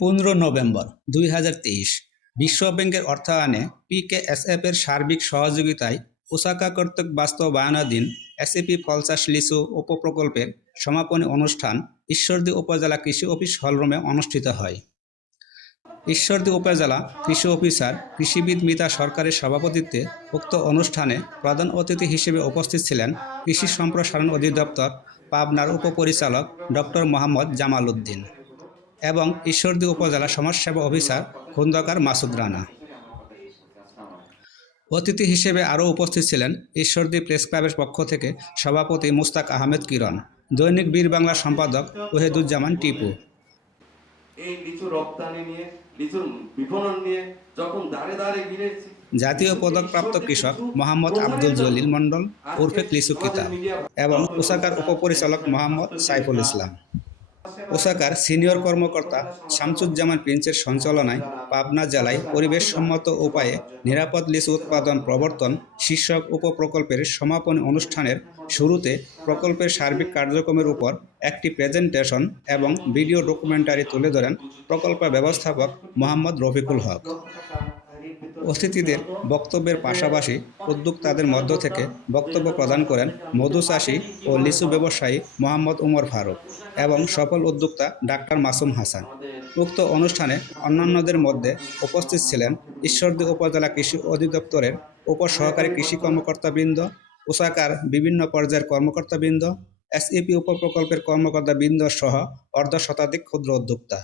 পনেরো নভেম্বর দুই হাজার তেইশ বিশ্ব ব্যাংকের অর্থায়নে পিকেএসএফ এর সার্বিক সহযোগিতায় ওসাকা কর্তৃক বাস্তবায়নাধীন এসএপি ফলচাষ লিচু উপপ্রকল্পের সমাপনী অনুষ্ঠান ঈশ্বরদী উপজেলা কৃষি অফিস হলরুমে অনুষ্ঠিত হয়। ঈশ্বরদী উপজেলা কৃষি অফিসার কৃষিবিদ মিতা সরকারের সভাপতিত্বে উক্ত অনুষ্ঠানে প্রধান অতিথি হিসেবে উপস্থিত ছিলেন কৃষি সম্প্রসারণ অধিদপ্তর পাবনার উপপরিচালক ডক্টর মোহাম্মদ জামাল উদ্দিন। এবং ঈশ্বরদী উপজেলা সমাজসেবা অফিসার খন্দকার মাসুদ রানা। অতিথি হিসেবে আরও উপস্থিত ছিলেন ঈশ্বরদী প্রেস ক্লাবের পক্ষ থেকে সভাপতি মুস্তাক আহমেদ কিরণ দৈনিক বীর বাংলা সম্পাদক ওহেদুজ্জামান টিপু। এই লিচু রপ্তানি নিয়ে লিচুর বিপণন নিয়ে যখন দাঁড়ে দাঁড়ে গিরেছি জাতীয় পদকপ্রাপ্ত কৃষক মোহাম্মদ আব্দুল জলিল মণ্ডল উর্ফে কিতাব এবং ওসাকার উপপরিচালক মোহাম্মদ সাইফুল ইসলাম। ওসাকার সিনিয়র কর্মকর্তা শামসুজ্জামান প্রিন্সের সঞ্চালনায় পাবনা জেলায় পরিবেশসম্মত উপায়ে নিরাপদ লিচু উৎপাদন প্রবর্তন শীর্ষক উপপ্রকল্পের সমাপনী অনুষ্ঠানের শুরুতে প্রকল্পের সার্বিক কার্যক্রমের উপর একটি প্রেজেন্টেশন এবং ভিডিও ডকুমেন্টারি তুলে ধরেন প্রকল্প ব্যবস্থাপক মোহাম্মদ রফিকুল হক। অতিথিদের বক্তব্যের পাশাপাশি উদ্যোক্তাদের মধ্য থেকে বক্তব্য প্রদান করেন মধু চাষী ও লিচু ব্যবসায়ী মোহাম্মদ উমর ফারুক এবং সফল উদ্যোক্তা ডাক্তার মাসুম হাসান। উক্ত অনুষ্ঠানে অন্যান্যদের মধ্যে উপস্থিত ছিলেন ঈশ্বরদী উপজেলা কৃষি অধিদপ্তরের উপসহকারী কৃষি কর্মকর্তাবৃন্দ ওসাকার বিভিন্ন পর্যায়ের কর্মকর্তাবৃন্দ, এসইপি উপপ্রকল্পের কর্মকর্তাবৃন্দ সহ অর্ধ শতাধিক ক্ষুদ্র উদ্যোক্তা।